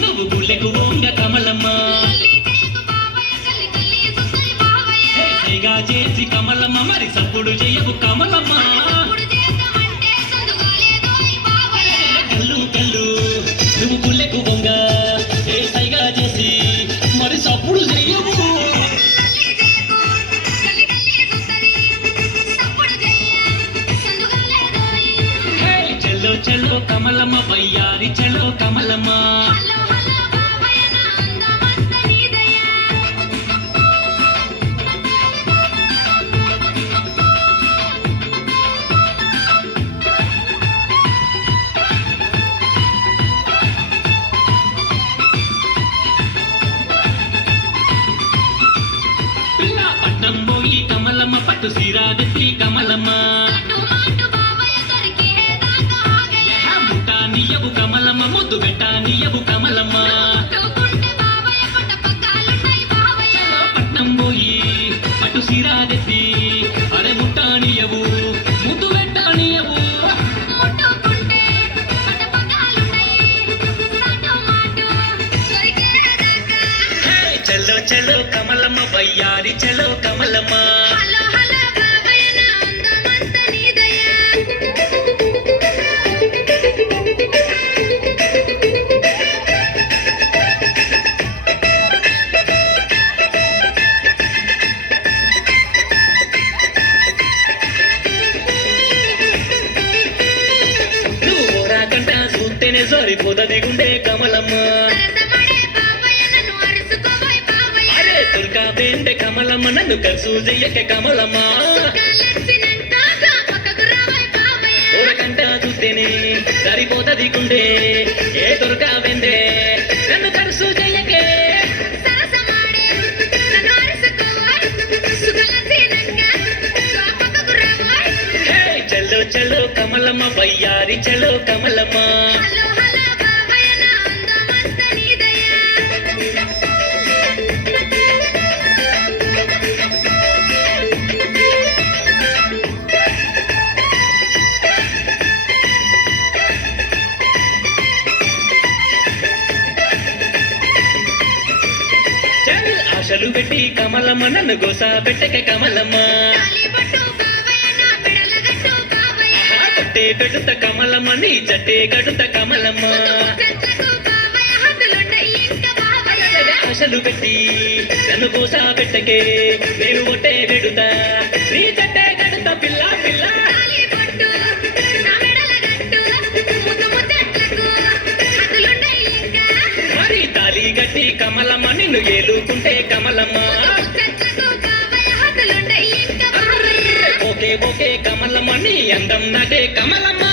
నువ్వు గుళ్ళెకు ఓంగ కమలమ్మ సైగా చేసి కమలమ్మ మరి సప్పుడు చేయవు కమలమ్మ కల్లు కల్లు నువ్వు గుళ్ళెకు ఓంగ ఏ సైగా చేసి మరి సప్పుడు చేయవు చలో కమలమ్మ వయ్యారి చలో కమలమ్మ పిల్ల పట్నం పోయి కమలమ్మ పట్టు సిరాదెత్తి కమలమ్మ నీయవు కమలమ్మ ముద్దు పెట్ట నీయవు కమలమ్మ పట్నం పోయి పట్టు సిరాదెత్తి అరే ముట్ట నీయవు ముద్దు పెట్ట నీయవు చలో చలో కమలమ్మ వయ్యారి చలో కమలమ్మ సరిపోదది గుండె కమలమ్మ అరే తుర్కా బేండే కమలమ్మ నన్ను కలుసు చెయ్యకే కమలమ్మ ఊరకంట చూస్తేనే సరిపోదది గుండె ఏ తుర్కా బేండే నన్ను కలుసు చెయ్యకే చలో చలో కమలమ్మ వయ్యారి చలో కమలమ్మ ఆశలు పెట్టి కమలమ్మ నన్ను గోసా పెట్టకే కమలమ్మ కొట్టే పెడుత కమలమ్మ నీ జట్టే గడుత కమలమ్మ ఆశలు పెట్టి నన్ను గోసా పెట్టకే నేను ఒట్టే పెడుతా నీ జట్టే గడుత పిల్ల పిల్ల మరి తాళి గట్టి కమలమ్మ నిన్ను ఏలుకుంటే కమలమ్మ ఓకే ఓకే కమలమ్మ నీ అందం నాకే కమలమ్మ